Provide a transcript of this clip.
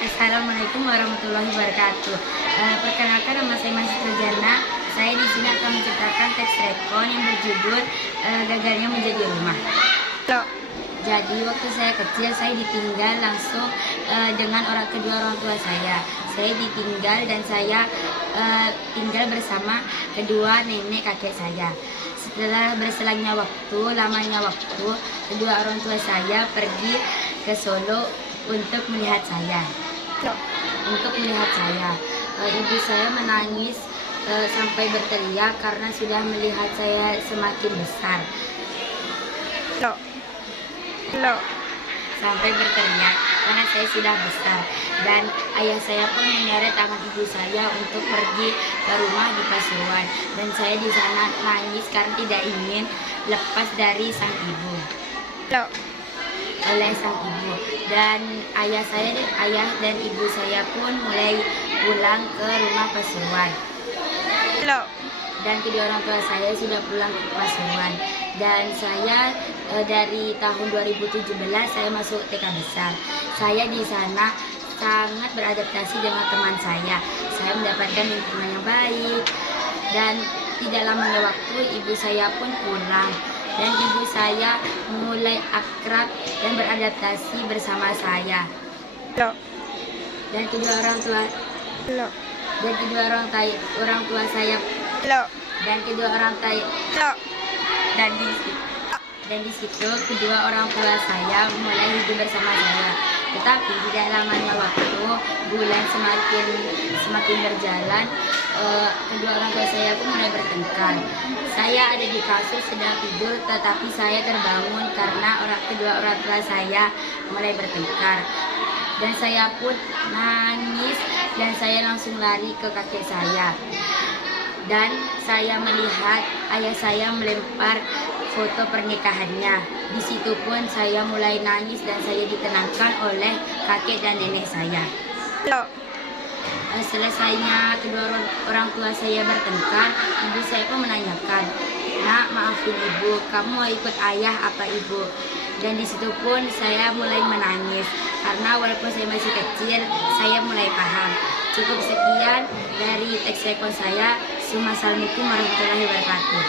Assalamualaikum warahmatullahi wabarakatuh. Perkenalkan, nama saya Masitra Jana. Saya di sini akan menceritakan teks rekon yang berjudul Gagalnya Menjadi Rumah. Jadi waktu saya kecil saya ditinggal langsung dengan kedua orang tua saya. Saya ditinggal dan saya tinggal bersama kedua nenek kakek saya. Setelah berselangnya lamanya waktu, kedua orang tua saya pergi ke Solo untuk melihat saya. Ibu saya menangis sampai berteriak karena sudah melihat saya semakin besar. Sampai berteriak karena saya sudah besar, dan ayah saya pun menyeret tangan ibu saya untuk pergi ke rumah di Pasuruan, dan saya di sana nangis karena tidak ingin lepas dari sang ibu. Dan ayah dan ibu saya pun mulai pulang ke rumah Pasuruan. Dan kedua orang tua saya sudah pulang ke Pasuruan, dan saya dari tahun 2017 saya masuk TK besar. Saya di sana sangat beradaptasi dengan teman saya. Saya mendapatkan lingkungan yang baik, dan tidak lamanya waktu ibu saya pun pulang, dan ibu saya mulai akrab dan beradaptasi bersama saya. Dan kedua orang tua saya dan di situ kedua orang tua saya mulai hidup bersama saya. Tetapi tidak lamanya waktu, bulan semakin berjalan, kedua orang tua saya pun mulai bertengkar. Saya ada di kasur sedang tidur, tetapi saya terbangun karena kedua orang tua saya mulai bertengkar. Dan saya pun nangis, dan saya langsung lari ke kakek saya. Dan saya melihat ayah saya melempar foto pernikahannya. Di situ pun saya mulai nangis, dan saya ditenangkan oleh kakek dan nenek saya. Selesainya kedua orang tua saya bertengkar, ibu saya pun menanyakan, "Nak, maafin ibu, kamu mau ikut ayah apa ibu?" Dan di situ pun saya mulai menangis karena walaupun saya masih kecil, saya mulai paham. Cukup sekian dari teks rekon saya. Assalamualaikum warahmatullahi wabarakatuh.